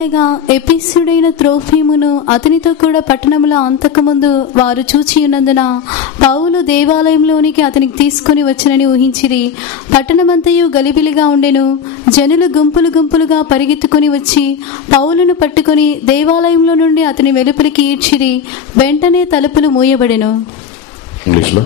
ఎఫెసీయుడైన త్రోఫిమును అతనితో కూడా పట్టణంలో అంతకుముందు వారు చూచి ఉన్నందున పౌలు దేవాలయంలోనికి అతనికి తీసుకుని వచ్చినని ఊహించిరి. పట్టణమంతయు గలిబిలిగా ఉండెను. జనులు గుంపులు గుంపులుగా పరిగెత్తుకుని వచ్చి పౌలును పట్టుకుని దేవాలయంలో నుండి అతని వెలుపలికి ఈడ్చిరి. వెంటనే తలుపులు మూయబడెను. ఇంగ్లీష్లో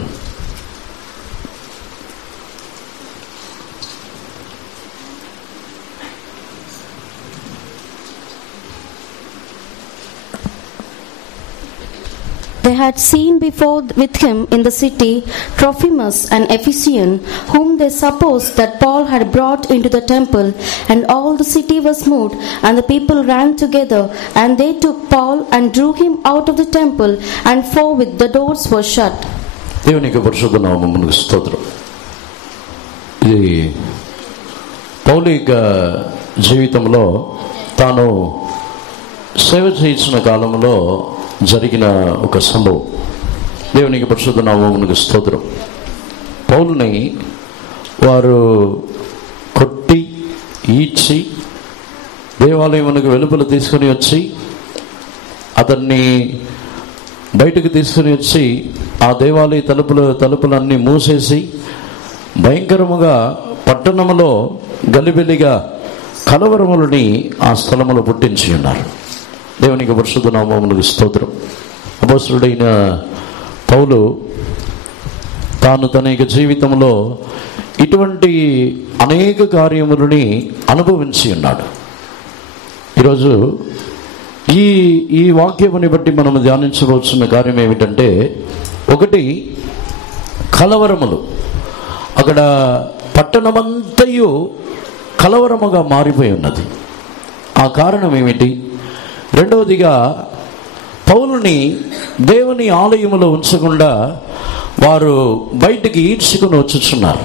They had seen before with him in the city Trophimus, an Ephesian, whom they supposed that Paul had brought into the temple, and all the city was moved, and the people ran together, and they took Paul and drew him out of the temple, and forthwith the doors were shut. దేవునికి పరిశుద్ధ నామమునకు స్తోత్రం. ఇది పౌలు యొక్క జీవితంలో తాను సేవ చేయించిన కాలంలో జరిగిన ఒక సంభవం. దేవునికి పరిశుద్ధ నామమునకు స్తోత్రం. పౌలుని వారు కొట్టి ఈడ్చి దేవాలయమునకు వెలుపల తీసుకుని వచ్చి అతన్ని బయటకు తీసుకుని వచ్చి ఆ దేవాలయ తలుపులన్నీ మూసేసి భయంకరముగా పట్టణములో గలిబిలిగా కలవరములని ఆ స్థలములో పుట్టించి ఉన్నారు. దేవునికి పరిశుద్ధ నామమునకు స్తోత్రం. అపోస్తలుడైన పౌలు తాను తన యొక్క జీవితంలో ఇటువంటి అనేక కార్యములని అనుభవించి ఉన్నాడు. ఈరోజు ఈ వాక్యముని బట్టి మనం ధ్యానించవలసిన కార్యం ఏమిటంటే, ఒకటి కలవరములు. అక్కడ పట్టణమంతయు కలవరముగా మారిపోయి ఉన్నది. ఆ కారణం ఏమిటి? రెండవదిగా పౌలుని దేవుని ఆలయములో ఉంచకుండా వారు బయటికి ఈడ్చుకుని వచ్చుచున్నారు.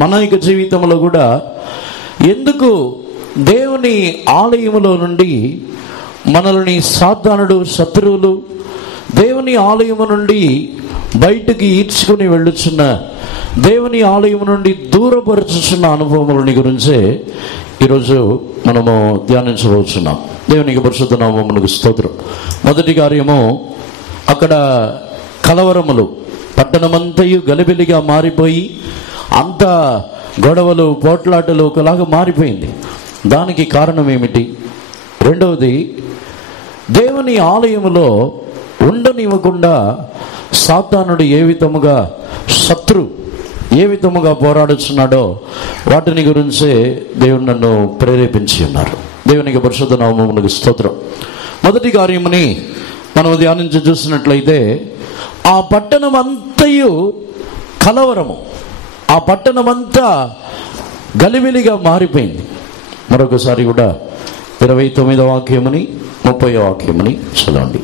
మన యొక్క జీవితంలో కూడా ఎందుకు దేవుని ఆలయములో నుండి మనల్ని సాతానుడు, శత్రువులు దేవుని ఆలయము నుండి బయటికి ఈడ్చుకుని వెళ్ళుచున్న, దేవుని ఆలయం నుండి దూరపరుచుచున్న అనుభవములని గురించే ఈరోజు మనము ధ్యానించబోతున్నాం. దేవునికి పరిశుద్ధ నామమునకు స్తోత్రం. మొదటి కార్యము, అక్కడ కలవరములు, పట్టణమంతయు గలిబిలిగా మారిపోయి అంత గొడవలు, పోట్లాటలు ఒకలాగా మారిపోయింది. దానికి కారణం ఏమిటి? రెండవది, దేవుని ఆలయములో ఉండనివ్వకుండా సాతానుడు ఏ విధముగా, శత్రు ఏ విధముగా పోరాడుతున్నాడో వాటిని గురించే దేవుడు నన్ను ప్రేరేపించి ఉన్నారు. దేవునికి పరిశుద్ధ నామమునకు స్తోత్రం. మొదటి కార్యముని మనం ధ్యానించి చూసినట్లయితే, ఆ పట్టణమంతయు కలవరము, ఆ పట్టణమంతా గలిబిలిగా మారిపోయింది. మరొకసారి కూడా 29వ వాక్యముని 30వ వాక్యముని చదవండి.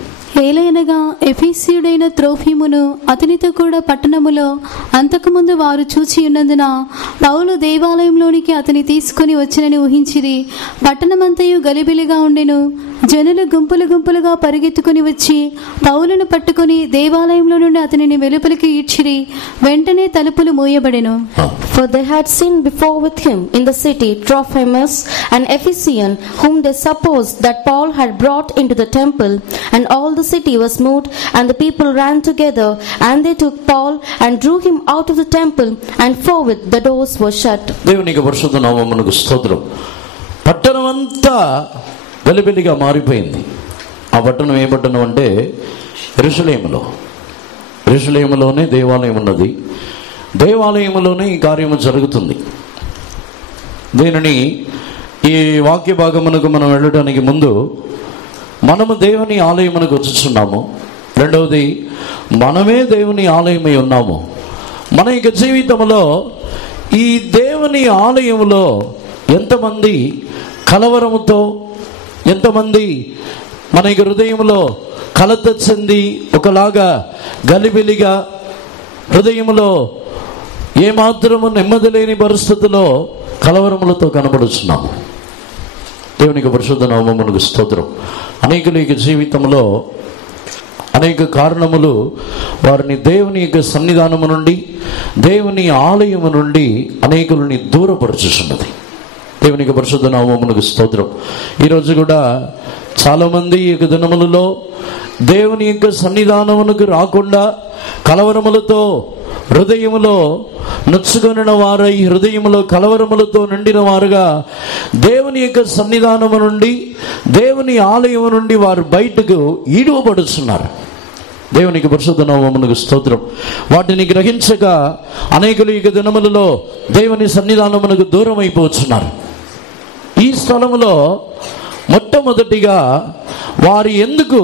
ఏలయనగా ఎఫెసీయుడైన త్రోఫిమును అతనితో కూడా పట్టణములో అంతకుముందు వారు చూచి ఉన్నందున పౌలు దేవాలయంలోనికి అతని తీసుకుని వచ్చినని ఊహించిరి. పట్టణమంతయు గలిబిలిగా ఉండెను. జనులు గుంపులు గుంపులుగా పరిగెత్తుకుని వచ్చి పౌలును పట్టుకుని దేవాలయంలో నుండి అతనిని వెలుపలికి ఈడ్చిరి. వెంటనే తలుపులు మూయబడెను. For they had seen before with him in the city Trophimus, an Ephesian, whom they supposed that Paul had brought into the temple, and all the city was moved, and the people ran together, and they took Paul and drew him out of the temple, and forthwith the doors were shut. దేవునికి పరిశుద్ధ నామమునకు స్తోత్రం. పట్టణమంతా గలిబిలిగా మారిపోయింది. ఆ పట్టణం ఏ పట్టణం అంటే యెరూషలేములోనే దేవాలయం ఉన్నది. దేవాలయంలోనే ఈ కార్యము జరుగుతుంది. దీనిని ఈ వాక్య భాగమునకు మనం వెళ్ళడానికి ముందు మనము దేవుని ఆలయమునకు వచ్చుచున్నాము. రెండవది, మనమే దేవుని ఆలయమై ఉన్నాము. మన యొక్క జీవితంలో ఈ దేవుని ఆలయములో ఎంతమంది కలవరముతో, ఎంతమంది మన యొక్క హృదయంలో కలత చెంది ఒకలాగా గలిబిలిగా, హృదయంలో ఏమాత్రము నెమ్మది లేని పరిస్థితుల్లో కలవరములతో కనబడుచున్నాము. దేవునికి పరిశుద్ధ నామమునకు స్తోత్రం. అనేకుల యొక్క జీవితంలో అనేక కారణములు వారిని దేవుని యొక్క సన్నిధానము నుండి, దేవుని ఆలయము నుండి అనేకులని దూరపరుచుచున్నది. దేవునికి పరిశుద్ధ నామమునకు స్తోత్రం. ఈరోజు కూడా చాలామంది ఈ దినములలో దేవుని యొక్క సన్నిధానమునకు రాకుండా కలవరములతో హృదయములో నొచ్చుకొనిన వారై, హృదయములో కలవరములతో నిండిన వారుగా దేవుని యొక్క సన్నిధానము నుండి, దేవుని ఆలయము నుండి వారు బయటకు ఈడువబడుతున్నారు. దేవునికి పరిశుద్ధ నామమునకు స్తోత్రం. వాటిని గ్రహించక అనేకులు ఈ దినములలో దేవుని సన్నిధానమునకు దూరం అయిపోతున్నారు. ఈ స్థలములో మొట్టమొదటిగా వారు ఎందుకు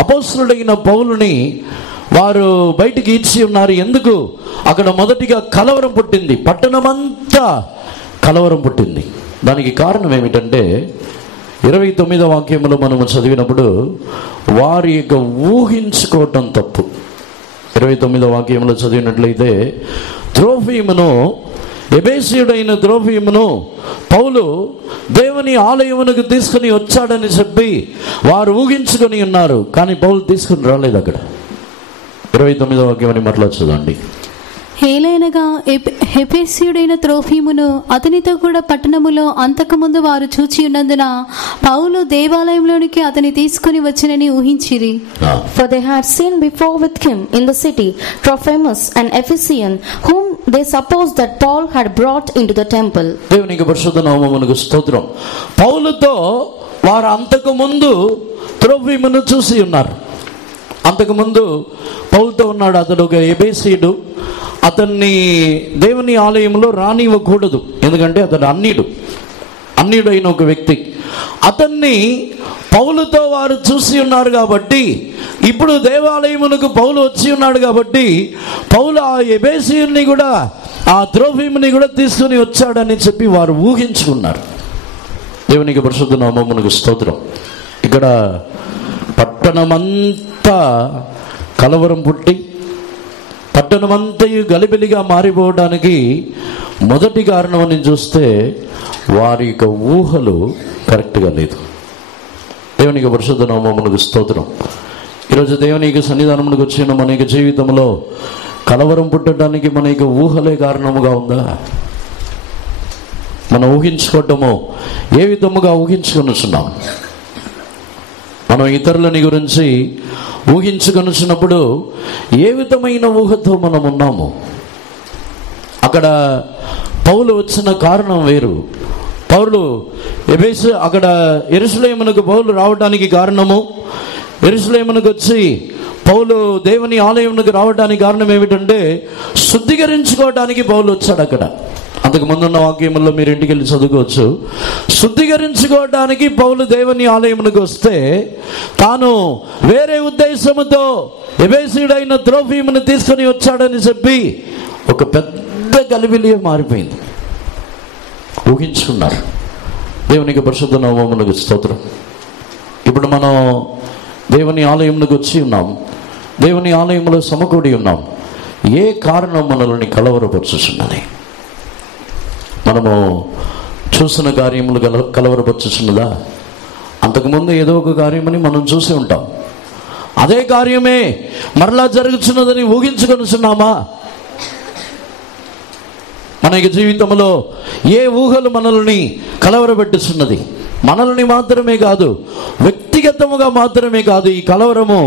అపోస్తలుడైన పౌలుని వారు బయటికి ఇచ్చి ఉన్నారు? ఎందుకు? అక్కడ మొదటిగా కలవరం పుట్టింది, పట్టణమంతా కలవరం పుట్టింది. దానికి కారణం ఏమిటంటే 29వ వాక్యంలో మనము చదివినప్పుడు వారి యొక్క ఊహించుకోవటం తప్పు. 29వ వాక్యంలో చదివినట్లయితే త్రోఫీమును, ఎబేసీయుడైన త్రోఫీమును పౌలు దేవుని ఆలయమునకు తీసుకుని వచ్చాడని చెప్పి వారు ఊహించుకొని ఉన్నారు. కానీ పౌలు తీసుకుని రాలేదు. అక్కడ 29వ వాక్యం మరలా చూడండి. ఏలైనగా ఎఫెసీయుడైన త్రోఫీమును అతనితో కూడా పట్టణములో అంతకుముందు వారు చూచి ఉన్నందున పౌలు దేవాలయంలోనికి అతని తీసుకుని వచ్చినని ఊహించిరి. For they had seen before with him in the city Trophimus an Ephesian, whom they supposed that Paul had brought into the temple. దేవునికి పరిశుద్ధ నామమునకు స్తోత్రం. పౌలుతో వారు అంతకుముందు త్రోఫీమును చూసి ఉన్నారు. అంతకుముందు పౌలుతో ఉన్నాడు. అతడు ఒక ఎబేసీయుడు. అతన్ని దేవుని ఆలయంలో రానివ్వకూడదు, ఎందుకంటే అతడు అన్యుడైన ఒక వ్యక్తి. అతన్ని పౌలుతో వారు చూసి ఉన్నారు కాబట్టి, ఇప్పుడు దేవాలయమునకు పౌలు వచ్చి ఉన్నాడు కాబట్టి పౌలు ఆ ఎబేసీయుని కూడా, ఆ త్రోఫీముని కూడా తీసుకుని వచ్చాడని చెప్పి వారు ఊహించుకున్నారు. దేవునికి పరిశుద్ధ నామమునకు స్తోత్రం. ఇక్కడ పట్టణమంతా కలవరం పుట్టి పట్టణమంతయు గలిబిలిగా మారిపోవడానికి మొదటి కారణం అని చూస్తే వారి యొక్క ఊహలు కరెక్ట్గా లేదు. దేవునికి పరిశుద్ధ నామమునకు స్తోత్రం. ఈరోజు దేవుని యొక్క సన్నిధానమునకు వచ్చిన మన యొక్క జీవితంలో కలవరం పుట్టడానికి మన యొక్క ఊహలే కారణముగా ఉందా? మనం ఊహించుకోవటము ఏ విధముగా ఊహించుకొనిచున్నాం? మనం ఇతరులని గురించి ఊహించుకొనిచ్చినప్పుడు ఏ విధమైన ఊహతో మనం ఉన్నాము? అక్కడ పౌలు వచ్చిన కారణం వేరు. పౌలు అక్కడ యెరూషలేమునకు పౌలు రావడానికి కారణము, యెరూషలేమునకు వచ్చి పౌలు దేవుని ఆలయమునకు రావడానికి కారణం ఏమిటంటే శుద్ధీకరించుకోవడానికి పౌలు వచ్చాడు. అక్కడ అంతకు ముందున్న వాక్యముల్లో మీరు ఇంటికి వెళ్ళి చదువుకోవచ్చు. శుద్ధీకరించుకోవడానికి పౌలు దేవుని ఆలయమునకు వస్తే తాను వేరే ఉద్దేశముతో ఎబేసీయుడైన త్రోఫీమును తీసుకొని వచ్చాడని చెప్పి ఒక పెద్ద గలిబిలి మారిపోయింది. ఊహించుకున్నారు. దేవునికి పరిశుద్ధ నామమునకు స్తోత్రం. ఇప్పుడు మనం దేవుని ఆలయమునకు వచ్చి ఉన్నాం, దేవుని ఆలయంలో సమకూడి ఉన్నాం. ఏ కారణం మనల్ని కలవరపరుచుచున్నది? మనము చూసిన కార్యములు కలవరపరుచుచున్నదా? అంతకుముందు ఏదో ఒక కార్యమని మనం చూసి ఉంటాం. అదే కార్యమే మరలా జరుగుతున్నదని ఊహించుకొనిచున్నామా? మన జీవితంలో ఏ ఊహలు మనల్ని కలవరపెట్టుచున్నది? మనల్ని మాత్రమే కాదు, వ్యక్తిగతముగా మాత్రమే కాదు, ఈ కలవరము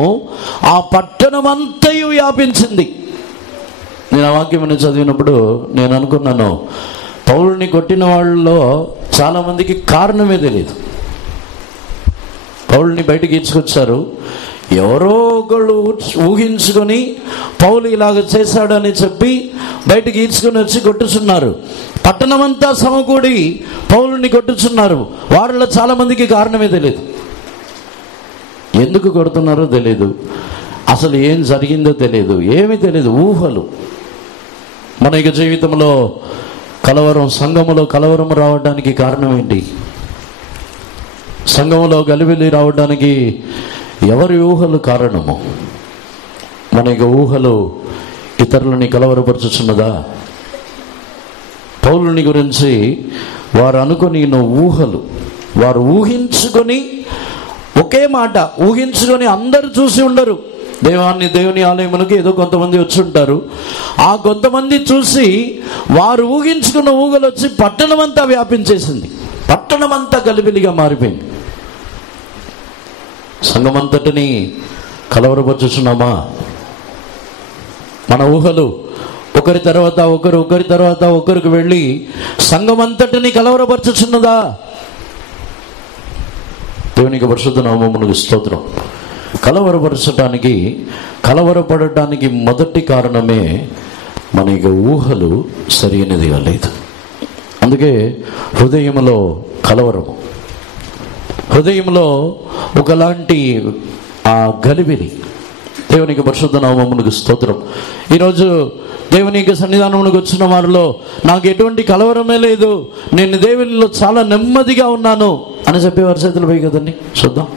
ఆ పట్టణమంతయు వ్యాపించింది. నేను ఆ వాక్యమని చదివినప్పుడు నేను అనుకున్నాను, పౌలుని కొట్టిన వాళ్ళలో చాలామందికి కారణమే తెలియదు. పౌలుని బయటికి ఇచ్చుకొచ్చారు, ఎవరో ఒకళ్ళు ఊహించుకొని పౌలు ఇలాగ చేశాడని చెప్పి బయటికి ఈడ్చుకొని వచ్చి కొట్టుచున్నారు. పట్టణమంతా సమకూడి పౌలుని కొట్టుచున్నారు. వారిలో చాలా మందికి కారణమే తెలియదు. ఎందుకు కొడుతున్నారో తెలియదు, అసలు ఏం జరిగిందో తెలియదు, ఏమీ తెలియదు. ఊహలు. మన యొక్క జీవితంలో కలవరం, సంఘములో కలవరం రావడానికి కారణం ఏంటి? సంఘములో గలిబిలి రావడానికి ఎవరి ఊహలు కారణము? మన యొక్క ఊహలు ఇతరులని కలవరపరుచుచున్నదా? పౌలుని గురించి వారు అనుకుని ఊహలు, వారు ఊహించుకొని ఒకే మాట ఊహించుకొని అందరూ చూసి ఉండరు. దేవుని ఆలయమునకు ఏదో కొంతమంది వచ్చి ఉంటారు. ఆ కొంతమంది చూసి వారు ఊహించుకున్న ఊగలు వచ్చి పట్టణమంతా వ్యాపించేసింది. పట్టణమంతా గలిబిలిగా మారిపోయింది. సంఘమంతటిని కలవరపరుచుచున్నామా? మన ఊహలు ఒకరి తర్వాత ఒకరికి వెళ్ళి సంఘమంతటిని కలవరపరచుచున్నదా? దేవునికి పరిశుద్ధ నామమునకు స్తోత్రం. కలవరపడటానికి మొదటి కారణమే మన ఊహలు సరైనదిగా లేదు. అందుకే హృదయంలో కలవరము, హృదయంలో ఒకలాంటి గలిబిలి. దేవునికి పరిశుద్ధ నామమునకు స్తోత్రం. ఈరోజు దేవుని యొక్క సన్నిధానమునకు వచ్చిన వారిలో నాకు ఎటువంటి కలవరమే లేదు, నేను దేవునిలో చాలా నెమ్మదిగా ఉన్నాను అని చెప్పేవారు చేతులు పోయి కదండి, చూద్దాం.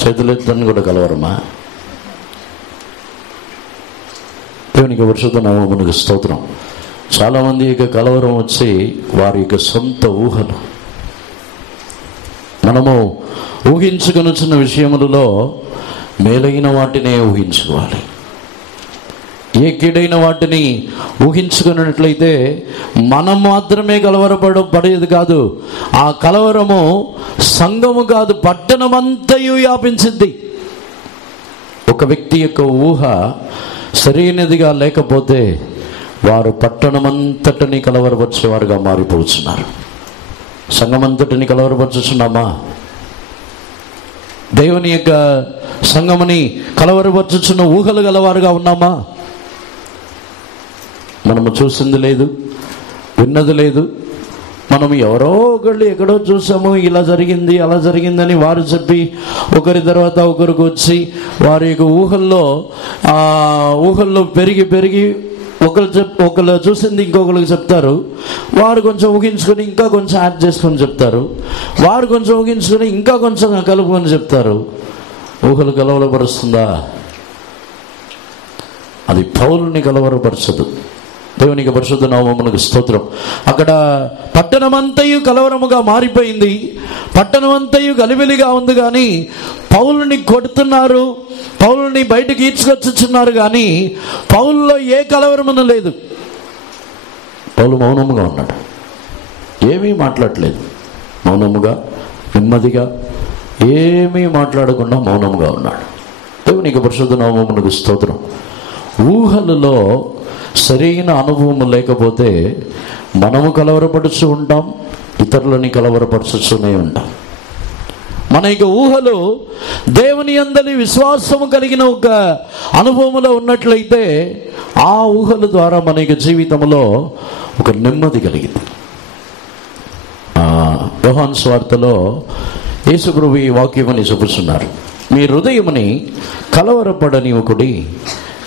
చేతులు ఎత్తుని కూడా కలవరమా? దేవునికి పరిశుద్ధ నామమునకు స్తోత్రం. చాలామంది యొక్క కలవరం వచ్చి వారి యొక్క సొంత ఊహలు. మనము ఊహించుకొనుచున్న విషయములలో మేలైన వాటినే ఊహించుకోవాలి. ఏ కీడైన వాటిని ఊహించుకున్నట్లయితే మనం మాత్రమే కలవరపడేది కాదు, ఆ కలవరము సంఘము కాదు పట్టణమంతయు వ్యాపించింది. ఒక వ్యక్తి యొక్క ఊహ సరైనదిగా లేకపోతే వారు పట్టణమంతటిని కలవరపరిచేవారుగా మారిపోతున్నారు. సంఘమంతటిని కలవరపరుచుచున్నామా? దేవుని యొక్క సంఘముని కలవరపరుచుచున్న ఊహలు గలవారుగా ఉన్నామా? మనము చూసింది లేదు, విన్నది లేదు. మనం ఎవరో ఒకళ్ళు ఎక్కడో చూసాము, ఇలా జరిగింది అలా జరిగిందని వారు చెప్పి ఒకరి తర్వాత ఒకరికి వచ్చి వారి యొక్క ఊహల్లో పెరిగి ఒకళ్ళు చూసింది ఇంకొకరికి చెప్తారు. వారు కొంచెం ఊహించుకొని ఇంకా కొంచెం యాడ్ చేసుకొని చెప్తారు. వారు కొంచెం ఊహించుకొని ఇంకా కొంచెం కలుపుకొని చెప్తారు. ఊహలు కలవరపరుస్తుందా? అది పౌలుని కలవరపరచదు. దేవునికి పరిశుద్ధ నామమునకు స్తోత్రం. అక్కడ పట్టణమంతయు కలవరముగా మారిపోయింది, పట్టణమంతయు గలిబిలిగా ఉంది. కానీ పౌలుని కొడుతున్నారు, పౌలుని బయటకు ఈడ్చుకొచ్చుచున్నారు, కానీ పౌలులో ఏ కలవరమును లేదు. పౌలు మౌనముగా ఉన్నాడు, ఏమీ మాట్లాడలేదు. మౌనముగా నెమ్మదిగా ఏమీ మాట్లాడకుండా మౌనముగా ఉన్నాడు. దేవునికి పరిశుద్ధ నామమునకు స్తోత్రం. ఊహలలో సరైన అనుభవం లేకపోతే మనము కలవరపడుచు ఉంటాం, ఇతరులని కలవరపరచుతూనే ఉంటాం. మన యొక్క ఊహలు దేవుని యందలి విశ్వాసము కలిగిన ఒక అనుభవంలో ఉన్నట్లయితే ఆ ఊహల ద్వారా మన యొక్క జీవితంలో ఒక నెమ్మది కలిగింది. యోహాను సువార్తలో యేసు ప్రభువు ఈ వాక్యమని చెబుతున్నారు, మీ హృదయముని కలవరపడనివ్వకుడి,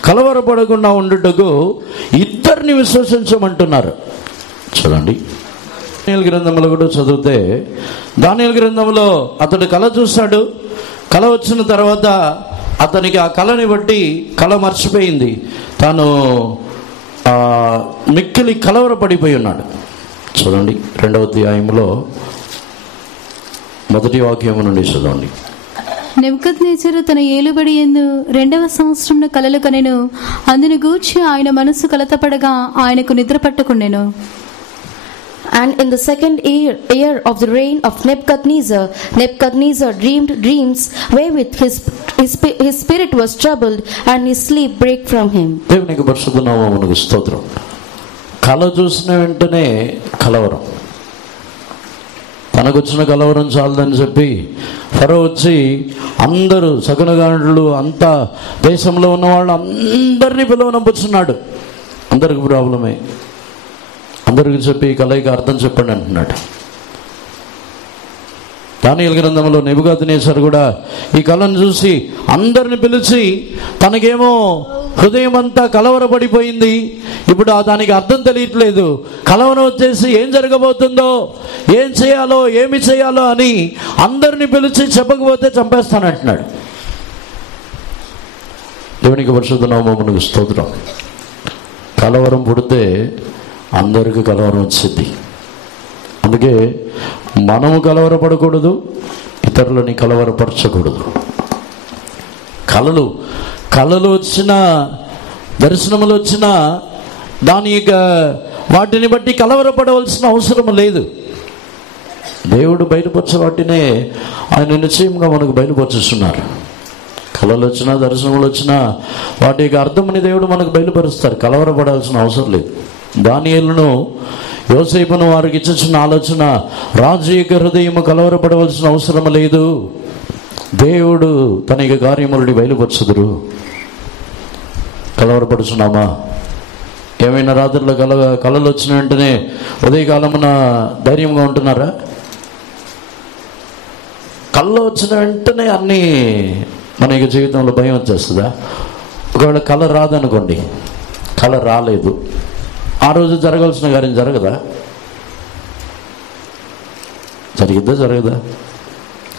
కలవరపడకుండా ఉండుటకు ఇద్దరిని విశ్వసించమంటున్నారు. చూడండి, దానియేలు గ్రంథంలో కూడా చదివితే, దానియేలు గ్రంథంలో అతడు కళ చూశాడు. కళ వచ్చిన తర్వాత అతనికి ఆ కళని బట్టి కళ మర్చిపోయింది. తాను మిక్కిలి కలవరపడిపోయి ఉన్నాడు. చూడండి, 2వ అధ్యాయంలో 1వ వాక్యం నుండి చదవండి. నెబుకద్నెజరు తన ఏలుబడి యందు 2వ సంవత్సరమున కలలు కనెను. అందును గూర్చి ఆయన మనసు కలతపడగా ఆయనకు నిద్ర పట్టుకొనెను. And in the second year of the reign of Nebuchadnezzar dreamed dreams wherewith his spirit was troubled and his sleep brake from him. దేవునికి పరిశుద్ధ నామమునకు స్తోత్రం. కళ చూసిన వెంటనే కలవరం, తనకొచ్చిన కలవరం చాలదని చెప్పి ఫరో వచ్చి అందరూ సగునగాండ్రులు అంతా దేశంలో ఉన్న వాళ్ళు అందరినీ పిలువనంపుచున్నాడు. అందరికి ప్రాబ్లమే, అందరికి చెప్పి కలయిక అర్థం చెప్పండి అంటున్నాడు. దానియేలు గ్రంథంలో నెబుకద్నెజరు కూడా ఈ కళను చూసి అందరిని పిలిచి, తనకేమో హృదయం అంతా కలవరపడిపోయింది, ఇప్పుడు దానికి అర్థం తెలియట్లేదు, కలవరం వచ్చేసి ఏం జరగబోతుందో, ఏం చేయాలో ఏమి చేయాలో అని అందరిని పిలిచి చెప్పకపోతే చంపేస్తానంటున్నాడు. దేవునికి పరిశుద్ధ నామమునకు స్తోత్రం. కలవరం పుడితే అందరికీ కలవరం వచ్చింది. అందుకే మనము కలవరపడకూడదు, ఇతరులని కలవరపరచకూడదు. కళలు వచ్చినా, దర్శనములు వచ్చినా వాటిని బట్టి కలవరపడవలసిన అవసరం లేదు. దేవుడు బయలుపరచే వాటినే ఆయన నిశ్చయంగా మనకు బయలుపరుస్తున్నారు. కళలు వచ్చినా, దర్శనములు వచ్చినా వాటి యొక్క అర్థమని దేవుడు మనకు బయలుపరుస్తారు. కలవరపడాల్సిన అవసరం లేదు. దానియేలును, యోసేపును వారికి ఇచ్చిన ఆలోచన, రాజు యొక్క హృదయము కలవరపడవలసిన అవసరం లేదు. దేవుడు తన యొక్క కార్యములని బయలుపరచుదురు. కలవరపడుచున్నామా? ఏమైనా రాత్రుల్లో కళలు వచ్చిన వెంటనే ఉదయకాలమున ధైర్యంగా ఉంటున్నారా? కళ్ళు వచ్చిన వెంటనే అన్నీ మన యొక్క జీవితంలో భయం వచ్చేస్తుందా? ఒకవేళ కళ రాదనుకోండి, కళ రాలేదు, ఆ రోజు జరగాల్సిన కార్యం జరగదా? జరగదా?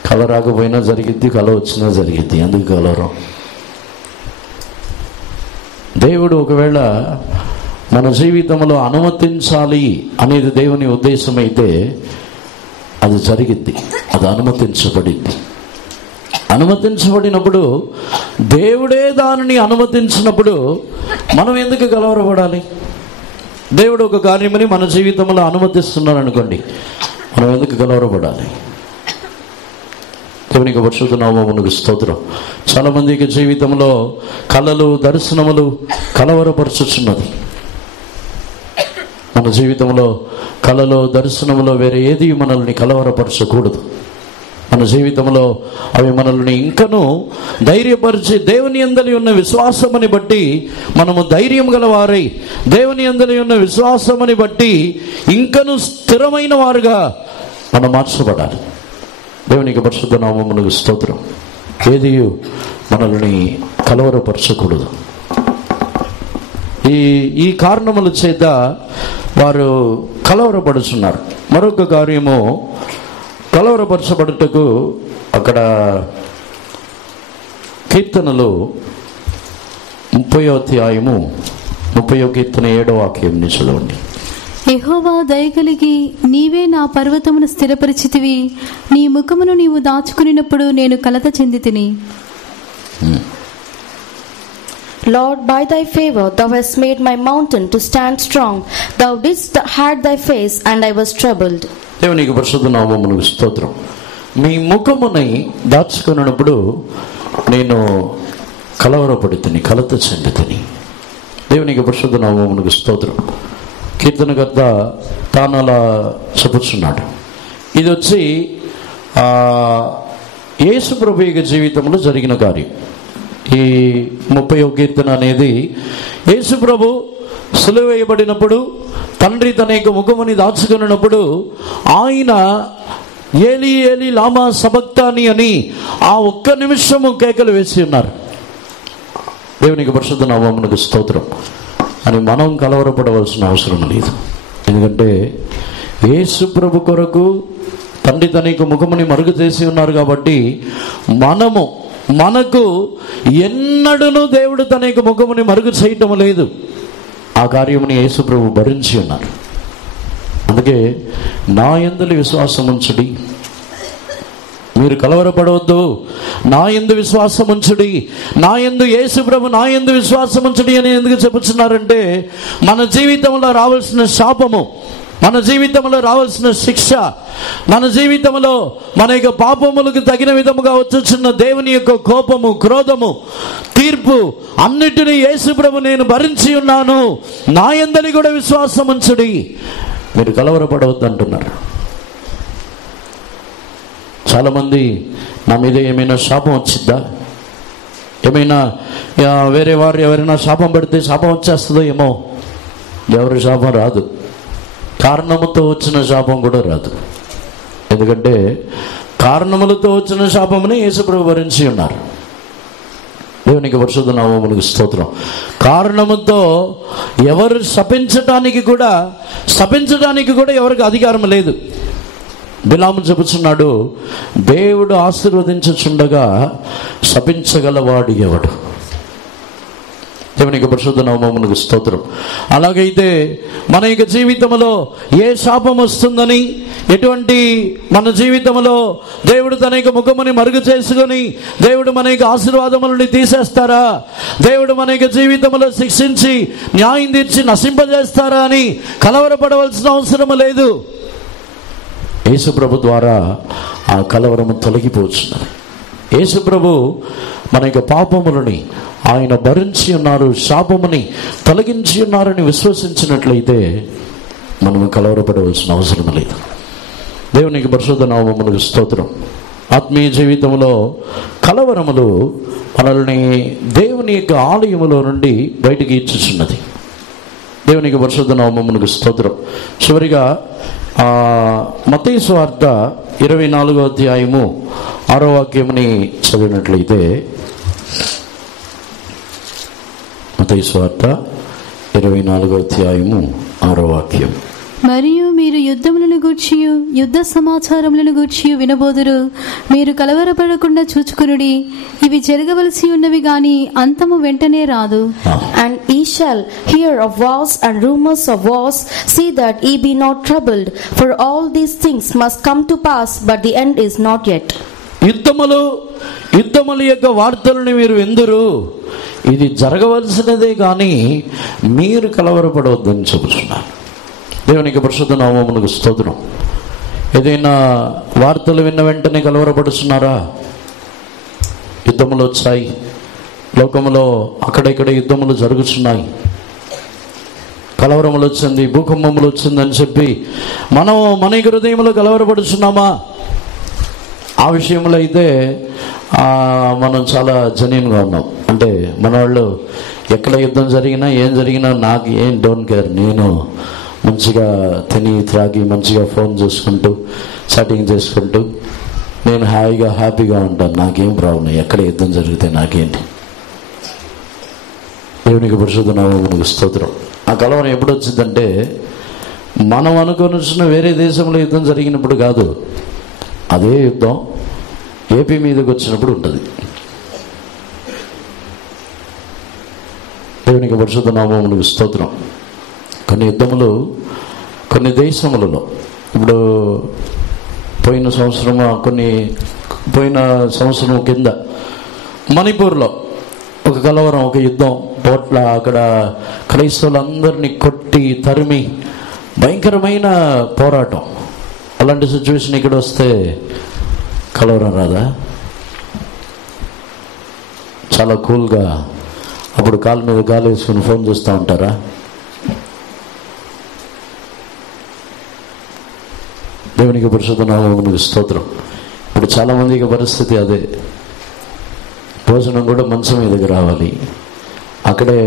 కళ రాకపోయినా జరిగిద్ది, కళ వచ్చినా జరిగిద్ది. ఎందుకు కలవరం? దేవుడు ఒకవేళ మన జీవితంలో అనుమతించాలి అనేది దేవుని ఉద్దేశం అయితే అది జరిగిద్ది. అది అనుమతించబడినప్పుడు, దేవుడే దానిని అనుమతించినప్పుడు మనం ఎందుకు కలవరపడాలి? దేవుడు ఒక కార్యమని మన జీవితంలో అనుమతిస్తున్నారు అనుకోండి, మనం ఎందుకు కలవరపడాలి? దేవునికి పరిశుద్ధ నామమునకు స్తోత్రం. చాలా మందికి జీవితంలో కళలు, దర్శనములు కలవరపరచుచున్నది. మన జీవితంలో కళలో, దర్శనములో వేరే ఏది మనల్ని కలవరపరచకూడదు. మన జీవితంలో అవి మనల్ని ఇంకనూ ధైర్యపరిచి, దేవుని యందలి ఉన్న విశ్వాసమని బట్టి మనము ధైర్యం గలవారై, దేవుని యందలి ఉన్న విశ్వాసమని బట్టి ఇంకనూ స్థిరమైన వారుగా మనం మార్చబడాలి. దేవునికి పరిశుద్ధ నామమునకు స్తోత్రం. ఏది మనల్ని కలవరపరచకూడదు. ఈ కారణముల చేత వారు కలవరపడుచున్నారు. మరొక కార్యము, కలవరపరచబడుటకు అక్కడ కీర్తనలు 30వ అధ్యాయము 30వ కీర్తన 7వ వాక్యంని చదవండి. యెహోవా దయగలిగి నీవే నా పర్వతమును స్థిరపరిచితివి, నీ ముఖమును నీవు దాచుకునినప్పుడు నేను కలత చెందితిని. Lord, by thy favor thou hast made my mountain to stand strong. Thou didst hide thy face, and I was troubled. దేవునికి పరిశుద్ధ నామమునకు స్తోత్రం. మీ ముఖముని దాచుకున్నప్పుడు నేను కలవరపడితిని, కలత చెందితిని. దేవునికి పరిశుద్ధ నామమునకు స్తోత్రం. కీర్తనకర్త తాను అలా చెప్పుచున్నాడు. ఇది వచ్చి యేసు ప్రభు యొక్క జీవితంలో జరిగిన కార్యం. ఈ 30వ కీర్తన అనేది యేసు ప్రభు సిలువ వేయబడినప్పుడు, తండ్రి తన యొక్క ముఖముని దాచుకున్నప్పుడు ఆయన ఏలీ ఏలీ లామా సబక్తాని అని ఆ ఒక్క నిమిషము కేకలు వేసి ఉన్నారు. దేవునికి పరిశుద్ధ నామమునకు స్తోత్రం. అని మనం కలవరపడవలసిన అవసరం లేదు. ఎందుకంటే యేసు ప్రభు కొరకు తండ్రి తన యొక్క ముఖముని మరుగు చేసి ఉన్నారు కాబట్టి మనకు ఎన్నడూను దేవుడు తన యొక్క ముఖముని మరుగు చేయటం లేదు. ఆ కార్యముని యేసు ప్రభు భరించి ఉన్నారు. అందుకే నా యందు విశ్వాసం ఉంచుడి, మీరు కలవరపడవద్దు, నా యందు విశ్వాసం ఉంచుడి, నా యందు యేసు ప్రభు నా యందు విశ్వాసం ఉంచుడి అని ఎందుకు చెప్పుచున్నారంటే, మన జీవితంలో రావాల్సిన శాపము, మన జీవితంలో రావాల్సిన శిక్ష, మన జీవితంలో మన యొక్క పాపములకు తగిన విధముగా వచ్చుచున్న దేవుని యొక్క కోపము, క్రోధము, తీర్పు అన్నిటినీ యేసు ప్రభు నేను భరించి ఉన్నాను, నా యందలి కూడా విశ్వాసం ఉంచుడి, మీరు కలవరపడవద్దు అంటున్నారు. చాలామంది నా మీద ఏమైనా శాపం వచ్చిద్దా, ఏమైనా వేరే వారు ఎవరైనా శాపం పెడితే శాపం వచ్చేస్తుందో ఏమో. ఎవరి శాపం రాదు, కారణముతో వచ్చిన శాపం కూడా రాదు. ఎందుకంటే కారణములతో వచ్చిన శాపముని యేసుప్రభు భరించి ఉన్నారు. దేవునికి పరిశుద్ధ నామమునకు స్తోత్రం. కారణముతో ఎవరు శపించడానికి కూడా ఎవరికి అధికారం లేదు. బిలాము చెబుతున్నాడు, దేవుడు ఆశీర్వదించుచుండగా శపించగలవాడు ఎవడు? దేవునికి పరిశుద్ధ నామమునకు స్తోత్రం. అలాగైతే మన యొక్క జీవితంలో ఏ శాపం వస్తుందని, ఎటువంటి మన జీవితంలో దేవుడు తన యొక్క ముఖముని మరుగు చేసుకొని దేవుడు మన యొక్క ఆశీర్వాదములని తీసేస్తారా, దేవుడు మన యొక్క జీవితంలో శిక్షించి న్యాయం తీర్చి నశింపజేస్తారా అని కలవరపడవలసిన అవసరం లేదు. యేసు ప్రభు ద్వారా ఆ కలవరము తొలగిపోతున్నది. యేసు ప్రభు మన యొక్క పాపములని ఆయన భరించి ఉన్నారు, శాపముని తొలగించి ఉన్నారని విశ్వసించినట్లయితే మనము కలవరపడవలసిన అవసరం లేదు. దేవునికి పరిశుద్ధ నామమునకు స్తోత్రం. ఆత్మీయ జీవితంలో కలవరములు మనల్ని దేవుని యొక్క ఆలయములో నుండి బయటికి ఇచ్చుచున్నది. దేవునికి పరిశుద్ధ నామమునకు స్తోత్రం. చివరిగా మత్తయి సువార్త 24వ అధ్యాయము 6వ వాక్యముని చదివినట్లయితే, మత్తయి సువార్త 24వ అధ్యాయము 6వ వాక్యం. మరియు మీరు యుద్ధములను గూర్చియు యుద్ధ సమాచారములను గూర్చియు వినబోదురు. మీరు కలవరపడకుండా చూచుకునుడి. ఇవి జరగవలసి ఉన్నవి గాని అంతము వెంటనే రాదు. And ye shall hear of wars and rumors of wars. See that ye be not troubled, for all these things must come to pass, but the end is not yet. యుద్ధముల యొక్క వార్తలను మీరు విందురు. ఇది జరగవలసినదే కానీ మీరు కలవరపడవద్దని చెబుతున్నారు. దేవునికి పరిశుద్ధ నామమునకు స్తోత్రం. ఏదైనా వార్తలు విన్న వెంటనే కలవరపడుతున్నారా? యుద్ధములు వచ్చాయి, లోకములో అక్కడెక్కడ యుద్ధములు జరుగుతున్నాయి, కలవరములు వచ్చింది, భూకంపములు వచ్చిందని చెప్పి మనం మన హృదయంలో కలవరపడుతున్నామా? ఆ విషయంలో అయితే మనం చాలా జెన్యూన్గా ఉన్నాం. అంటే మన వాళ్ళు ఎక్కడ యుద్ధం జరిగినా ఏం జరిగినా నాకు ఏం డోంట్ కేర్, నేను మంచిగా తిని త్రాగి మంచిగా ఫోన్ చూసుకుంటూ చాటింగ్ చేసుకుంటూ నేను హ్యాపీగా ఉంటాను, నాకేం ప్రాబ్లం, ఎక్కడ యుద్ధం జరిగితే నాకేంటి. దేవునికి పరిశుద్ధ నామమునకు స్తోత్రం. ఆ కలవరం ఎప్పుడు వచ్చిందంటే మనం అనుకున్న వేరే దేశంలో యుద్ధం జరిగినప్పుడు కాదు, అదే యుద్ధం ఏపీ మీదకి వచ్చినప్పుడు ఉంటుంది. దేవునికి పరిశుద్ధ నామమునకు స్తోత్రం. కొన్ని యుద్ధములు కొన్ని దేశములలో, ఇప్పుడు పోయిన సంవత్సరం కింద మణిపూర్లో ఒక కలవరం, ఒక యుద్ధం, పోట్ల అక్కడ క్రైస్తవులందరినీ కొట్టి తరిమి భయంకరమైన పోరాటం. అలాంటి సిచ్యువేషన్ ఇక్కడ వస్తే కలవరం రాదా? చాలా కూల్గా అప్పుడు కాలు మీద కాలు వేసుకుని ఫోన్ చూస్తూ ఉంటారా? దేవునికి పరిశుద్ధ నామమునకు స్తోత్రం. ఇప్పుడు చాలామందికి పరిస్థితి అదే. భోజనం కూడా మంచం మీదకి రావాలి, అక్కడే